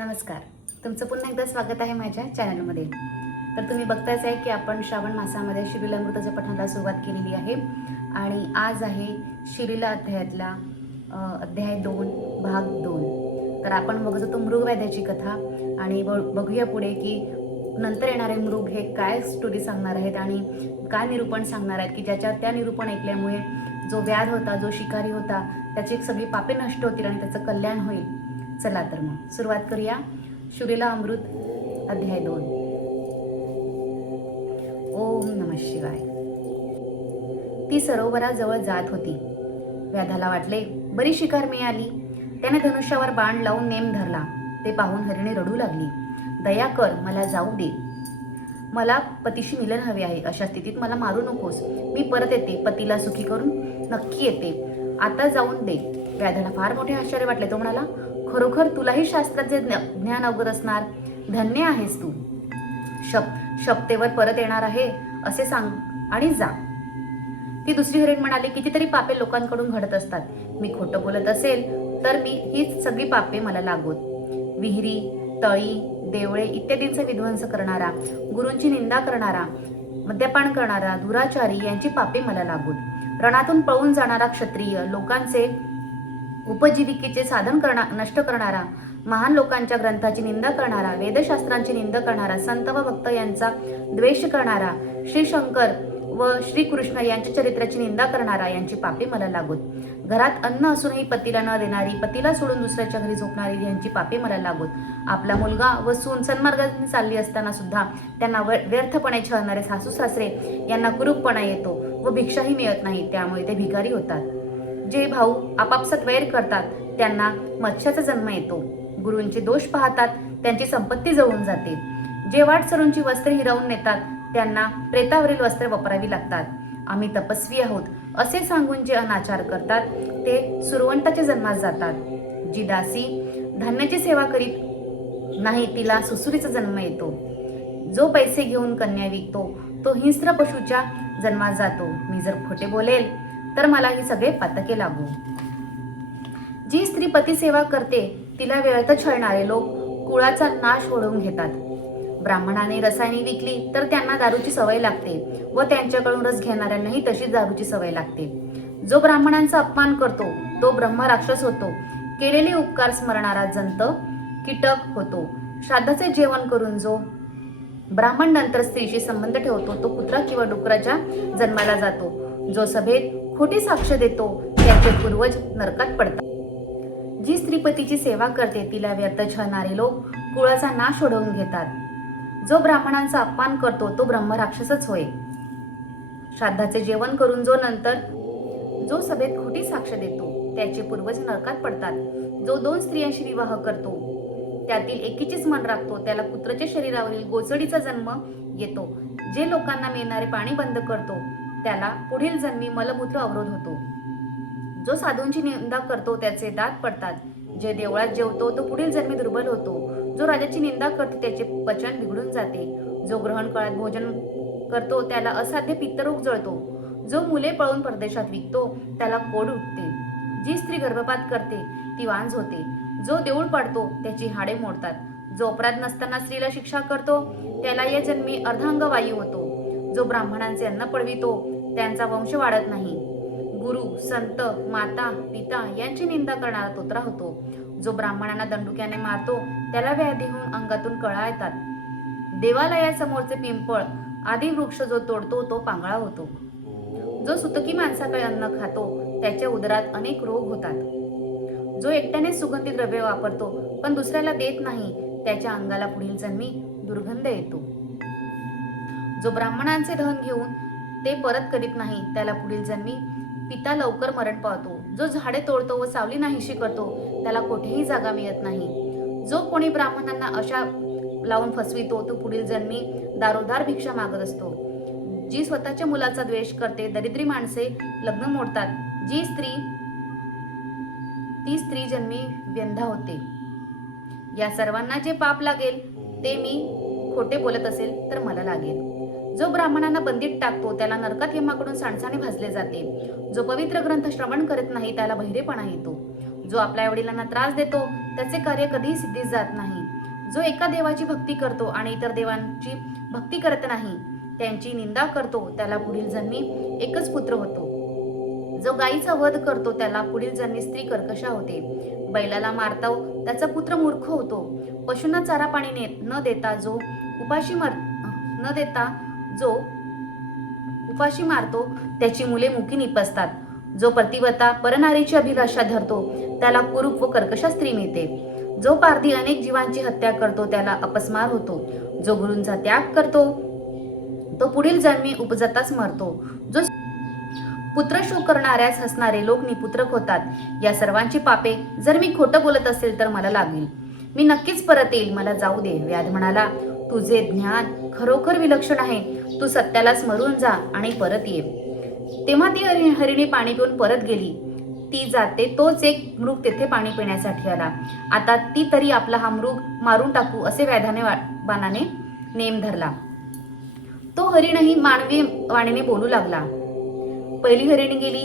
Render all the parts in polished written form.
नमस्कार, तुमचं पुन्हा एकदा स्वागत आहे माझ्या चॅनलमध्ये. तर तुम्ही बघताच आहे की आपण श्रावण मासामध्ये श्रीलीला अमृताच्या पठणाला सुरुवात केलेली आहे आणि आज आहे श्रीलीला अध्यायातला अध्याय 2 भाग 2. तर आपण बघत होतो मृगवैद्याची कथा आणि बघूया पुढे की नंतर येणारे मृग हे काय स्टोरी सांगणार आहेत आणि काय निरूपण सांगणार आहेत की ज्याच्या त्या निरूपण ऐकल्यामुळे जो व्याध होता, जो शिकारी होता, त्याची सगळी पापे नष्ट होतील आणि त्याचं कल्याण होईल. चला तर मग सुरुवात करूया. श्रीलीला अमृत अध्याय 2. ओम नमः शिवाय. ती सरोवराजवळ जात होती. व्याधाला वाटले बरी शिकार मिळाली. त्याने धनुष्यावर बाण लावून नेम धरला. ते पाहून हरिणी रडू लागली. दया कर, मला जाऊ दे. मला पतीशी मिलन हवे आहे. अशा स्थितीत मला मारू नकोस. मी परत येते. पतीला सुखी करून नक्की येते. आता जाऊन दे. व्याधाला फार मोठे आश्चर्य वाटले. तो म्हणाला, खरोखर तुलाही शास्त्राचे ज्ञान अवगत असणार. धन्य आहेस तू. शपथेवर परत येणार आहे असे सांग आणि जा. ती दुसरी हरिण म्हणाली, कितीतरी पापे लोकांकडून घडत असतात. मी खोटं बोलत असेल तर मी ही सगळी पापे मला लागोत. विहिरी, तळी, देवळे इत्यादींचा विध्वंस करणारा, गुरूंची निंदा करणारा, मद्यपान करणारा, दुराचारी यांची पापे मला लागोत. रणातून पळून जाणारा क्षत्रिय, लोकांचे उपजीविकेचे साधन नष्ट करणारा, महान लोकांच्या ग्रंथाची निंदा करणारा, वेदशास्त्रांची निंदा करणारा, संत व भक्त यांचा द्वेष करणारा, श्री शंकर व श्रीकृष्ण यांच्या चरित्राची निंदा करणारा यांची पापे मला लागोत. घरात अन्न असूनही पतीला न देणारी, पतीला सोडून दुसऱ्याच्या घरी झोपणारी यांची पापे मला लागोत. आपला मुलगा व सून सन्मार्गाने चालली असताना सुद्धा त्यांना व्यर्थपणे छळणारे सासू सासरे यांना कुरूपपणा येतो व भिक्षाही मिळत नाही, त्यामुळे ते भिकारी होतात. जे भाऊ आपापसात वैर करतात त्यांना मत्स्याचा जन्म येतो. गुरूंचे दोष पाहतात त्यांची संपत्ती जळून जाते. जे वाटसरूंची वस्त्रे हिरावून नेतात त्यांना प्रेतावरील वस्त्रे वापरावी लागतात. आम्ही तपस्वी आहोत असे सांगून जे अनाचार करतात ते सुरवंताच्या जन्मात जातात. जी दासी धान्याची सेवा करीत नाही तिला सुसुरीचा जन्म येतो. जो पैसे घेऊन कन्या विकतो तो हिंस्र पशूच्या जन्मात जातो. मी जर खोटे बोलेल तर मला ही सगळे पातके लागू. जी स्त्री पती सेवा करते तिला व्यर्थ छळणारे लोक कुळाचा नाश ओढवून घेतात. ब्राह्मणाने रसायने विकली तर त्यांना दारूची सवय लागते व त्यांच्याकडून रस घेणाऱ्यांनाही तशीच दारूची सवय लागते. जो ब्राह्मणांचा अपमान करतो तो ब्रह्म राक्षस होतो. केलेले उपकार स्मरणारा जंत कीटक होतो. श्राद्धाचे जेवण करून जो ब्राह्मण नंतर स्त्रीशी संबंध ठेवतो तो कुत्रा किंवा डुकराच्या जन्माला जातो. जो सभेत खोटी साक्ष देतो त्याचे पूर्वज नरकात पडतात. जी स्त्री पतीची सेवा करते तिला व्यर्थ छळणारे लोक कुळाचा नाश ओढवून घेतात. जो ब्राह्मणांचा अपमान करतो तो ब्रह्म राक्षसच होय. श्राद्धाचे जेवण करून जो सभेत खोटी साक्ष देतो त्याचे पूर्वज नरकात पडतात. जो 2 स्त्रियांशी विवाह करतो त्यातील एकीचेच मन राखतो त्याला कुत्राच्या शरीरावरील गोचडीचा जन्म येतो. जे लोकांना मिळणारे पाणी बंद करतो त्याला पुढील जन्मी मलमूत्र अवरोध होतो. जो साधूंची निंदा करतो त्याचे दात पडतात. जे देवळात जेवतो तो पुढील जन्मी दुर्बल होतो. जो राजाची निंदा करतो त्याचे पचन बिघडून जाते. जो ग्रहण काळात भोजन करतो त्याला असाध्य पित्तरोग जळतो. जो मुले पळून परदेशात विकतो त्याला कोड उठते. जी स्त्री गर्भपात करते ती वांझ होते. जो देऊळ पाडतो त्याची हाडे मोडतात. जो अपराध नसताना स्त्रीला शिक्षा करतो त्याला या जन्मी अर्धांगवायू होतो. जो ब्राह्मणांचे अन्न पळवितो त्यांचा वंश वाढत नाही. गुरु, संत, माता, पिता यांची निंदा करणारा तोत्रा होतो. जो ब्राह्मणांना दंडुक्याने मारतो त्याला व्याधी होऊन अंगातून कळा येतात. देवालयासमोरचे पिंपळ आदी वृक्ष जो तोडतो तो पांगळा होतो. जो सुतकी माणसाकडे अन्न खातो त्याच्या उदरात अनेक रोग होतात. जो एकट्याने सुगंधी द्रव्य वापरतो पण दुसऱ्याला देत नाही त्याच्या अंगाला पुढील जन्मी दुर्गंध येतो. जो ब्राह्मणांचे धन घेऊन ते परत करीत नाही त्याला पुढील जन्मी पिता लवकर मरण पावतो. जो झाडे तोडतो व सावली नाहीशी करतो त्याला कोठेही जागा मिळत नाही. जो कोणी ब्राह्मणांना अशा लावून फसवितो तो पुढील जन्मी दारोदार भिक्षा मागत असतो. जी स्वतःच्या मुलाचा द्वेष करते दरिद्री माणसे लग्न मोडतात. ती स्त्री जन्मी व्यंधा होते. या सर्वांना जे पाप लागेल ते मी खोटे बोलत असेल तर मला लागेल. जो ब्राह्मणांना बंदीत टाकतो त्याला नरकात यमाकडून सांडसाने भाजले जाते. जो पवित्र ग्रंथ श्रवण करत नाही त्याला बहिरेपणा येतो. जो आपल्या वडिलांना त्रास देतो त्याचे कार्य कधीही सिद्धीस जात नाही. जो एका देवाची भक्ती करतो आणि इतर देवांची भक्ती करत नाही, त्यांची निंदा करतो, त्याला पुढील जन्मी एकच पुत्र होतो. जो गायीचा वध करतो त्याला पुढील जन्मी स्त्री कर्कशा होते. बैलाला मारतो त्याचा पुत्र मूर्ख होतो. पशूंना चारा पाणी न देता जो उपाशी मारतो त्याची मुले मुकी निपजतात. जो पतिव्रता परनारीची अभिलाषा धरतो त्याला कुरूप व कर्कशा स्त्री मिळते. जो पारधी अनेक जीवांची हत्या करतो त्याला अपस्मार होतो. जो गुरूंचा त्याग करतो तो पुढील जन्मी उपजताच मरतो. जो पुत्रशोक करणाऱ्यास हसणारे लोक निपुत्रक होतात. या सर्वांची पापे जर मी खोटं बोलत असेल तर मला लागेल. मी नक्कीच परत येईल, मला जाऊ दे. व्याध म्हणाला, तुझे ज्ञान खरोखर विलक्षण आहे. तू सत्याला स्मरून जा आणि परत ये. तेव्हा ती हरिणी पाणी पिऊन परत गेली. ती जाते तोच एक मृग तेथे पाणी पिण्यासाठी आला. आता ती तरी आपला हा मृग मारून टाकू असे व्याधाने बाणाने नेम धरला. तो हरिणही मानवी वाणीने बोलू लागला. पहिली हरिणी गेली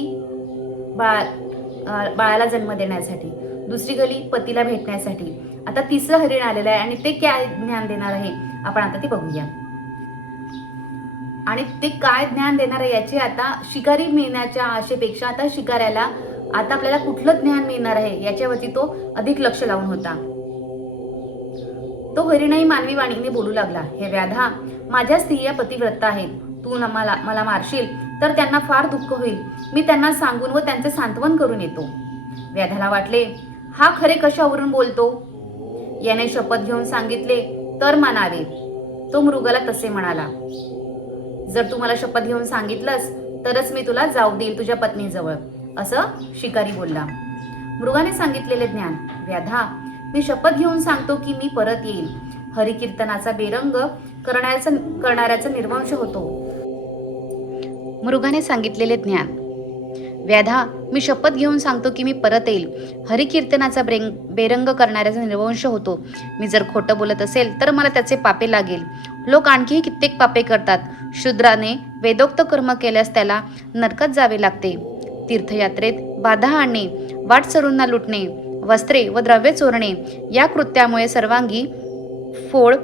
बाळाला जन्म देण्यासाठी, दुसरी गेली पतीला भेटण्यासाठी, आता तिसरं हरिण आलेलं आहे आणि ते काय ज्ञान देणार आहे आपण आता ते बघूया. आणि ते काय ज्ञान देणार आहे याची आता शिकारी मिळण्याच्या आशेपेक्षा आता शिकाऱ्याला आता आपल्याला कुठलं ज्ञान मिळणार आहे याच्यावरती तो अधिक लक्ष लावून होता. तो हरिणही मानवी वाणीने बोलू लागला, हे व्याधा, माझ्या स्त्रिया पतिव्रता आहेत. तू मला मारशील तर त्यांना फार दुःख होईल. मी त्यांना सांगून व त्यांचे सांत्वन करून येतो. व्याधाला वाटले, हा खरे कशावरून बोलतो. याने शपथ घेऊन सांगितले तर मानावे. तो मृगाला तसे म्हणाला, जर तू मला शपथ घेऊन सांगितलंस तरच मी तुला जाऊ देईल तुझ्या पत्नीजवळ, असं शिकारी बोलला. मृगाने सांगितलेले ज्ञान, व्याधा, मी शपथ घेऊन सांगतो की मी परत येईल. हरिकीर्तनाचा बेरंग करणाऱ्याचा निर्वंश होतो. मृगाने सांगितलेले ज्ञान, व्याधा, मी शपथ घेऊन सांगतो की मी परत येईल. हरिकीर्तनाचा बेरंग करणाऱ्याचा निर्वंश होतो. मी जर खोटं बोलत असेल तर मला त्याचे पापे लागेल. लोक आणखीही कित्येक पापे करतात. शूद्राने वेदोक्त कर्म केल्यास त्याला नरकात जावे लागते. तीर्थयात्रेत बाधा आणणे, वाटसरूंना लुटणे, वस्त्रे व द्रव्ये चोरणे या कृत्यामुळे सर्वांगी फोड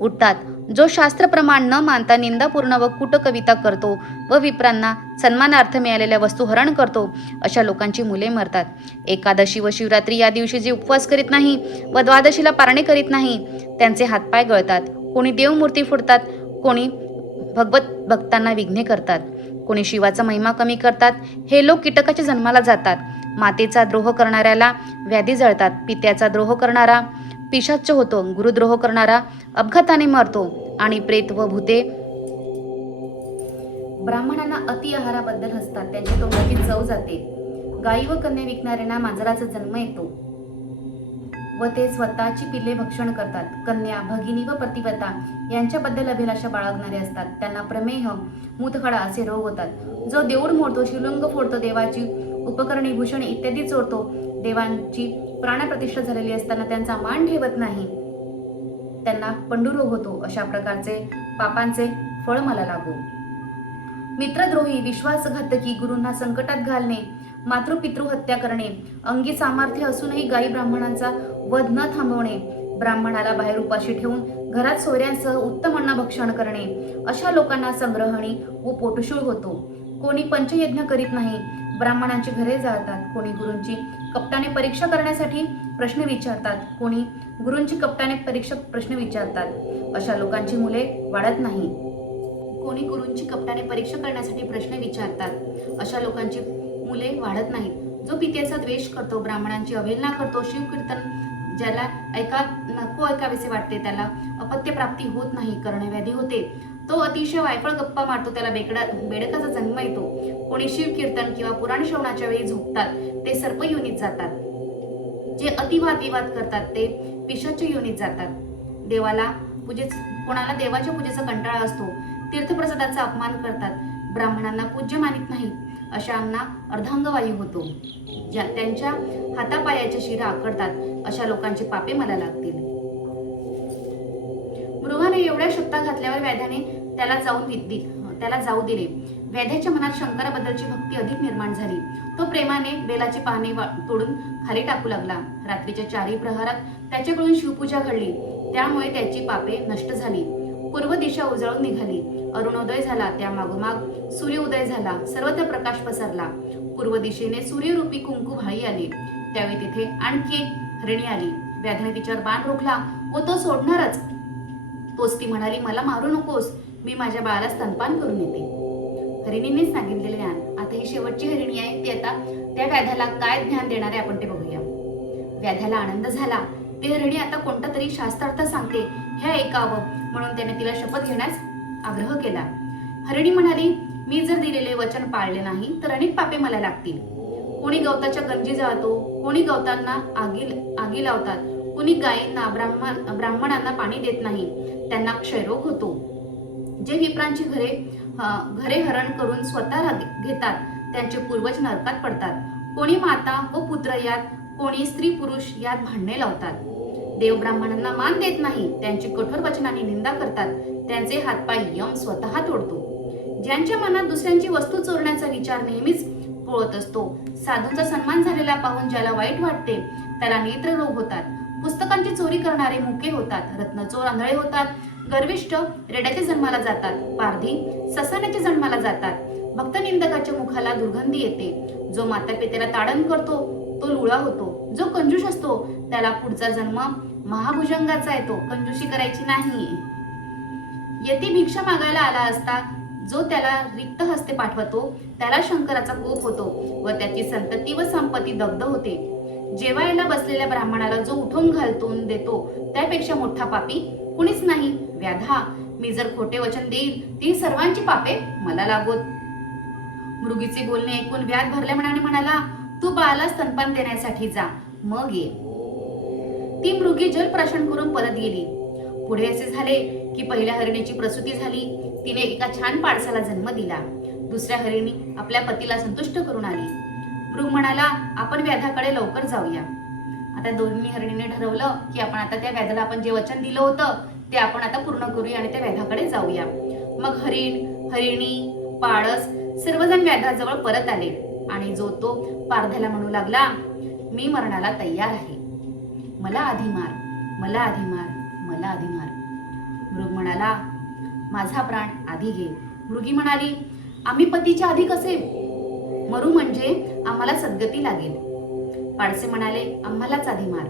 उठतात. जो शास्त्रप्रमाण न मानता निंदापूर्ण व कूटकविता करतो व विप्रांना सन्मानार्थ मिळालेल्या वस्तू हरण करतो अशा लोकांची मुले मरतात. एकादशी व शिवरात्री या दिवशी जे उपवास करीत नाही व द्वादशीला पारणे करीत नाही त्यांचे हातपाय गळतात. कोणी देवमूर्ती फोडतात, कोणी भक्तांना विघ्ने करतात, कोणी शिवाचा महिमा कमी करतात. हे लोक कीटकाच्या जन्माला जातात. मातेचा द्रोह करणाऱ्याला व्याधी जळतात. पित्याचा द्रोह करणारा पिशाच्च होतो. गुरुद्रोह करणारा अपघाताने मरतो आणि प्रेत व भूते ब्राह्मणांना अति आहाराबद्दल हसतात. त्यांची तोंडाची चव जाते. गायी व कन्या विकणाऱ्यांना मांजराचा जन्म येतो व ते स्वतःची पिल्ले भक्षण करतात. कन्या, भगिनी व पतिव्रता यांच्याबद्दल अभिलाषा बाळगणारे असतात. त्यांना प्रमेह, मूतखडा असे रोग होतात. जो देऊळ मोडतो, शिवलिंग फोडतो, देवाची उपकरणे, भूषणे इत्यादी चोरतो, देवांची प्राणप्रतिष्ठा झालेली असताना त्यांचा मान ठेवत नाही, त्यांना पंडुरोग होतो. अशा प्रकारचे पापांचे फळ मला लागो. मित्रद्रोही, विश्वासघातकी, गुरूंना संकटात घालणे, मातृपितृ हत्या करणे, अंगी सामर्थ्य असूनही गायी ब्राह्मणांचा वध न थांबवणे, ब्राह्मणाला बाहेर उपाशी ठेवून घरात सोयऱ्यांसह उत्तम अन्न भक्षण करणे, अशा लोकांना संग्रहणी व पोटशूळ होतो. कोणी पंचयज्ञ करीत नाही, ब्राह्मणांची घरे जाळतात. कोणी गुरूंची कपटाने परीक्षा करण्यासाठी प्रश्न विचारतात, कोणी गुरूंची कपटाने प्रश्न विचारतात. अशा लोकांची मुले वाढत नाही. कोणी गुरूंची कपटाने परीक्षा करण्यासाठी प्रश्न विचारतात, अशा लोकांची मुले वाढत नाहीत. जो पित्याचा द्वेष करतो, ब्राह्मणांची अवहेलना करतो, शिवकीर्तन ज्याला नको ऐकावेसे वाटते त्याला अपत्य प्राप्ती होत नाही, कर्णव्याधी होते. तो अतिशय वायफळ गप्पा मारतो, त्याला बेडकाचा जन्म येतो. कोणी शिवकीर्तन किंवा पुराण श्रवणाच्या वेळी झोपतात ते सर्प योनीत जातात. जे अतिवाद विवाद करतात ते पिशाच्य योनीत जातात. कोणाला देवाच्या पूजेचा कंटाळा असतो, तीर्थप्रसादाचा अपमान करतात, ब्राह्मणांना पूज्य मानित नाही, अशांना अर्धांगवायू होतो. त्यांच्या हातापायाच्या शिरा आकडतात, अशा लोकांची पापे मला लागतील. मृगाने एवढ्या शब्दा घातल्यावर व्याध्याने त्याला जाऊ दिले. व्याध्याच्या मनात शंकराबद्दलची भक्ती अधिक निर्माण झाली. तो प्रेमाने बेलाची पाने तोडून खाली टाकू लागला. रात्रीच्या 4ही प्रहरात त्याच्याकडून शिवपूजा घडली. त्यामुळे त्याची पापे नष्ट झाली. पूर्व दिशा उजळून निघाली. अरुणोदय झाला. त्या मागोमाग सूर्योदय झाला. सर्वत्र प्रकाश पसरला. पूर्व दिशेने सूर्यरूपी कुंकू भाळी आली. त्यावेळी तिथे आणखी एक हरिणी आली. व्याधाने तिच्यावर बाण रोखला व तो सोडणारच. तोच ती म्हणाली, मला मारू नकोस, मी माझ्या बाळाला स्तनपान करून येते. हरिणीने सांगितलेले ज्ञान. आता ही शेवटची हरिणी आहे. ती आता त्या व्याधाला काय ज्ञान देणार आहे आपण ते बघूया. व्याधाला आनंद झाला. ती हरिणी आता कोणता तरी शास्त्रार्थ सांगते हे ऐकावं म्हणून त्याने तिला शपथ घेण्यास आग्रह केला. हरिणी म्हणाली, मी जर दिलेले वचन पाळले नाही तर अनेक पापे मला लागतील. कोणी गवताच्या गंजी जाळतो, कोणी गवतांना आगी लावतात, कोणी गायींना ब्राह्मणांना पाणी देत नाही, त्यांना क्षयरोग होतो. जे विप्रांची घरे हरण करून स्वतः घेतात त्यांचे पूर्वज नरकात पडतात. कोणी माता व पुत्र यात, कोणी स्त्री पुरुष यात भांडणे लावतात. देव ब्राह्मणांना मान देत नाही, त्यांची कठोर वचनाने निंदा करतात, त्यांचे हातपाय यम स्वतः तोडतो. ज्यांच्या मनात दुसऱ्यांची वस्तू चोरण्याचा विचार नेहमीच पोळत असतो, साधूंचा सन्मान झालेला पाहून ज्याला वाईट वाटते त्याला नेत्र रोग होतात. पुस्तकांची चोरी करणारे मुके होतात, रत्नचोर आंधळे होतात, गर्विष्ठ रेड्याच्या जन्माला जातात, पारधी ससाण्याच्या जन्माला जातात. भक्त निंदकाच्या मुखाला दुर्गंधी येते. जो माता पित्याला ताडण करतो तो लुळा होतो. जो कंजूष असतो त्याला पुढचा जन्म महाभुजंगाचा येतो. कंजूशी करायची नाही. यती भिक्षा मागायला आला असता जो त्याला रिक्त हस्ते पाठवतो त्याला शंकराचा कोप होतो व त्याची संतती व संपत्ती दग्ध होते. जेवायला बसलेल्या ब्राह्मणाला जो उठवून घालून देतो त्यापेक्षा मोठा पापी कुणीच नाही. व्याधा, मी जर खोटे वचन देईल ती सर्वांची पापे मला लागोत. मृगीचे बोलणे ऐकून व्याध भरल्या मनाने म्हणाला, तू बाळाला स्तनपान देण्यासाठी जा, मग ये. ती मृगी जलप्राशन करून परत गेली. पुढे असे झाले की पहिल्या हरिणीची प्रसूती झाली. तिने एका छान पाडसाला जन्म दिला. दुसऱ्या हरिणी आपल्या पतीला संतुष्ट करून आली. मृग म्हणाला, आपण व्याधाकडे लवकर जाऊया. आता दोन्ही हरिणीने ठरवलं की आपण आता त्या व्याधाला आपण जे वचन दिलं होतं ते आपण आता पूर्ण करूया आणि त्या व्याधाकडे जाऊया. मग हरिणी, पाडस सर्वजण व्याधाजवळ परत आले आणि जो तो पारध्याला म्हणू लागला, मी मरणाला तयार आहे, मला आधी मार, मला आधी मार, मला आधी मार. मृग म्हणाला, माझा प्राण आधी घे. मृगी म्हणाली, आम्ही पतीच्या आधी कसे मरू, म्हणजे आम्हाला सद्गती लागेल. पाडसे म्हणाले, आम्हालाच आधी मार.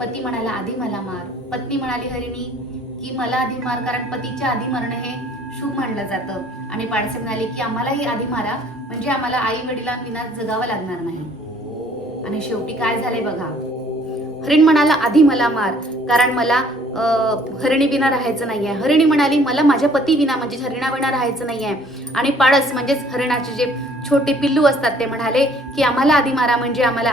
पती म्हणाला, आधी मला मार. पत्नी म्हणाली हरिणी की मला आधी मार, कारण पतीच्या आधी मरण हे शुभ मानलं जातं. आणि पाडसे म्हणाले की आम्हालाही आधी मारा, म्हणजे आम्हाला आई वडिलांविना जगावं लागणार नाही. आणि शेवटी काय झाले बघा. हरिण म्हणाला, आधी मला मार, कारण मला हरिणी विना राहायचं नाहीये. हरिणी म्हणाली, मला माझ्या पती विना म्हणजे हरिणा विना राहायचं नाहीये. आणि पाडस म्हणजेच हरिणाचे जे छोटे पिल्लू असतात ते म्हणाले की आम्हाला आधी मारा, म्हणजे आम्हाला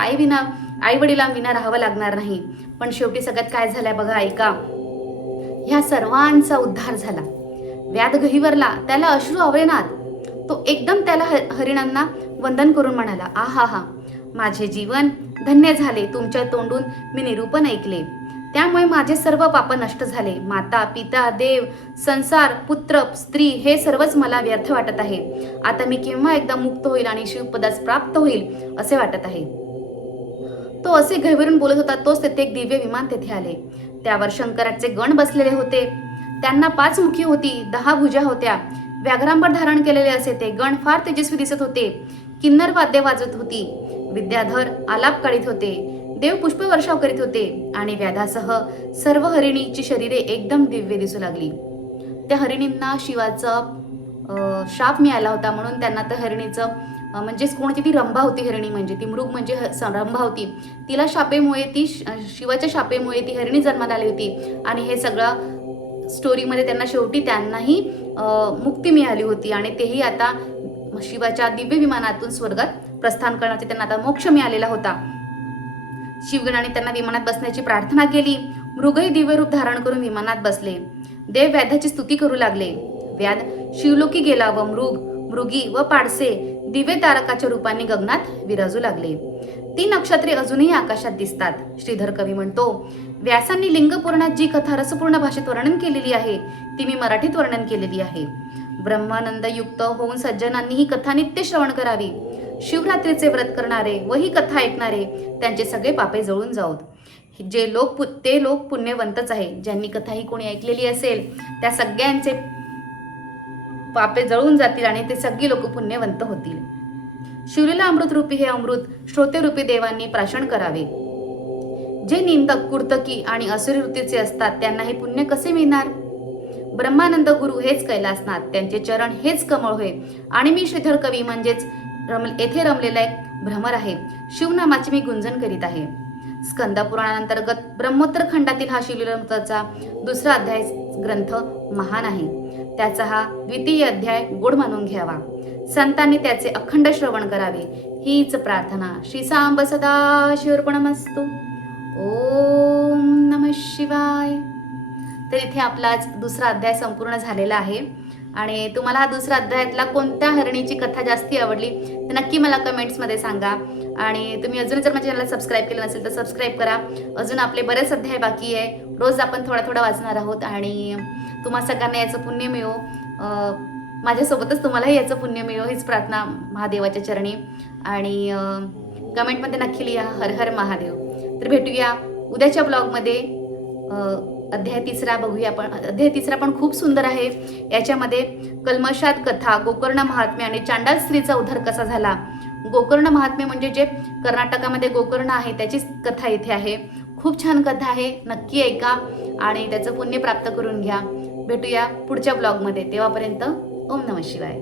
आई वडिलांविना राहावं लागणार नाही. पण शेवटी सगळ्यात काय झालंय बघा, ऐका. ह्या सर्वांचा उद्धार झाला. व्याध गहिवरला, त्याला अश्रू आवरेनात. तो एकदम त्याला हरिणांना वंदन करून म्हणाला, आहा हा, माझे जीवन धन्य झाले. तुमच्या तोंडून मी निरूपण ऐकले, त्यामुळे माझे सर्व पाप नष्ट झाले. माता, पिता, देव, संसार, पुत्र, स्त्री हे सर्वच मला व्यर्थ वाटत आहे. आता मी केव्हा एकदा मुक्त होईल आणि शिवपदास प्राप्त होईल असे वाटत आहे. तो असे घाबरून बोलत होता तोच तेथे एक दिव्य विमान तेथे आले. त्यावर शंकराचे गण बसलेले होते. त्यांना 5 मुखे होती, 10 भुजा होत्या. व्याघ्रांबर धारण केलेले असे ते गण फार तेजस्वी दिसत होते. किन्नर वाद्य वाजत होती. विद्याधर आलाप काढीत होते. देव पुष्पवर्षाव करीत होते आणि व्याधासह सर्व हरिणीची शरीरे एकदम दिव्य दिसू लागली. त्या हरिणींना शिवाचा शाप मिळाला होता, म्हणून त्यांना त्या हरिणीचं म्हणजेच कोणती ती रंभा होती. हरिणी म्हणजे ती मृग म्हणजे रंभा होती. तिला शापेमुळे शिवाच्या शापेमुळे ती हरिणी जन्माला आली होती. आणि हे सगळं स्टोरीमध्ये त्यांना शेवटी त्यांनाही मुक्ती मिळाली होती आणि तेही आता शिवाच्या दिव्य विमानातून स्वर्गात प्रस्थान करण्याचे त्यांना आता मोक्ष मिळालेला होता. शिवगणाने त्यांना विमानात बसण्याची प्रार्थना केली. मृगही दिव्य रूप धारण करून विमानात बसले. देव व्याधाची स्तुती करू लागले. व्याध शिवलोकी गेला व मृगी व पाडसे दिव्य तारकाच्या रूपाने गगनात विराजू लागले. 3 नक्षत्रे अजूनही आकाशात दिसतात. श्रीधर कवी म्हणतो, व्यासांनी लिंगपुराणात जी कथा रसपूर्ण भाषेत वर्णन केलेली आहे ती मी मराठीत वर्णन केलेली आहे. ब्रह्मानंद युक्त होऊन सज्जनांनी ही कथा नित्य श्रवण करावी. शिवरात्रीचे व्रत करणारे व ही कथा ऐकणारे त्यांचे सगळे पापे जळून जावोत. ते लोक पुण्यवंतच आहे. ज्यांनी कथा ही कोणी ऐकलेली असेल त्या सगळ्यांचे पापे जळून जातील आणि ते सगळी लोक पुण्यवंत होतील. शिवलीला अमृत रूपी हे अमृत श्रोतेरूपी देवांनी प्राशन करावे. जे निंदक, कुर्तकी आणि असुरी वृत्तीचे असतात त्यांना हे पुण्य कसे मिळणार? ब्रह्मानंद गुरु हेच कैलासनाथ, त्यांचे चरण हेच कमळ होय. आणि मी श्रीधर कवी म्हणजेच येथे रमलेला एक भ्रमर आहे. शिवनामाची मी गुंजन करीत आहे. स्कंद पुराणांतर्गत ब्रह्मोत्तर खंडातील हा शिवलीलामृताचा दुसरा अध्याय ग्रंथ महान आहे. त्याचा हा द्वितीय अध्याय गोड मानून घ्यावा. संतांनी त्याचे अखंड श्रवण करावे हीच प्रार्थना. श्री सांब सदा शिवर्पणमस्तु. ओम नमः शिवाय. तर इथे आपला आज दुसरा अध्याय संपूर्ण झालेला आहे. आणि तुम्हाला हा दुसरा अध्यायातला कोणत्या हरणीची कथा जास्ती आवडली ते नक्की मला कमेंट्समध्ये सांगा. आणि तुम्ही अजून जर माझ्या चॅनलला सबस्क्राईब केलं नसेल तर सबस्क्राईब करा. अजून आपले बरेच अध्याय बाकी आहे. रोज आपण थोडा थोडा वाचणार आहोत आणि तुम्हा सगळ्यांना याचं पुण्य मिळो. माझ्यासोबतच तुम्हालाही याचं पुण्य मिळो हीच प्रार्थना महादेवाच्या चरणी. आणि कमेंटमध्ये नक्की लिहा हर हर महादेव. तर भेटूया उद्याच्या ब्लॉगमध्ये. अध्याय तिसरा बघूया आपण. अध्याय तिसरा पण खूप सुंदर आहे. याच्यामध्ये कल्मषात कथा, गोकर्ण महात्म्य आणि चांडाल स्त्रीचा उद्धार कसा झाला. गोकर्ण महात्म्य म्हणजे जे कर्नाटकामध्ये गोकर्ण आहे त्याचीच कथा इथे आहे. खूप छान कथा आहे. नक्की ऐका आणि त्याचं पुण्य प्राप्त करून घ्या. भेटूया पुढच्या ब्लॉगमध्ये. तेव्हापर्यंत ओम नमः शिवाय.